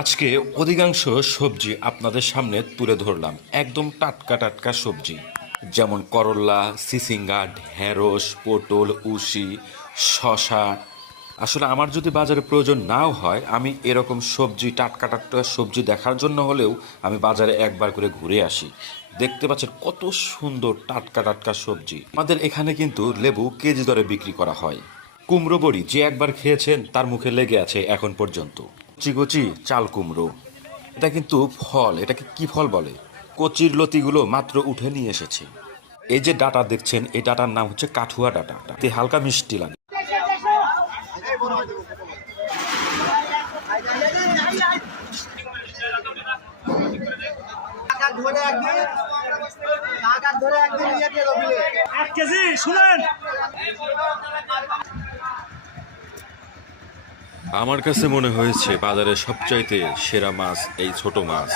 আজকে অধিকাংশ সবজি আপনাদের সামনে তুলে ধরলাম, একদম টাটকা টাটকা সবজি, যেমন করল্লা, সিসিঙ্গা, ঢেঁড়স, পটল, উশি, শশা। আসলে আমার যদি বাজারে প্রয়োজন নাও হয়, আমি এরকম সবজি, টাটকা টাটকা সবজি দেখার জন্য হলেও আমি বাজারে একবার করে ঘুরে আসি। দেখতে পাচ্ছেন কত সুন্দর টাটকা টাটকা সবজি। আমাদের এখানে কিন্তু লেবু কেজি দরে বিক্রি করা হয়। কুমড়ো বড়ি যে একবার খেয়েছেন তার মুখে লেগে আছে এখন পর্যন্ত। কচি কচি চাল কুমড়ো, এটা কিন্তু ফল। এটাকে কি ফল বলে? কচির লতিগুলো মাত্র উঠে নিয়ে এসেছে। এই যে ডাটা দেখছেন, এই ডাটার নাম হচ্ছে কাঠুয়া ডাটা, এতে হালকা মিষ্টি লাগে। আমার কাছে মনে হয়েছে বাজারে সবচাইতে সেরা মাছ এই ছোট মাছ।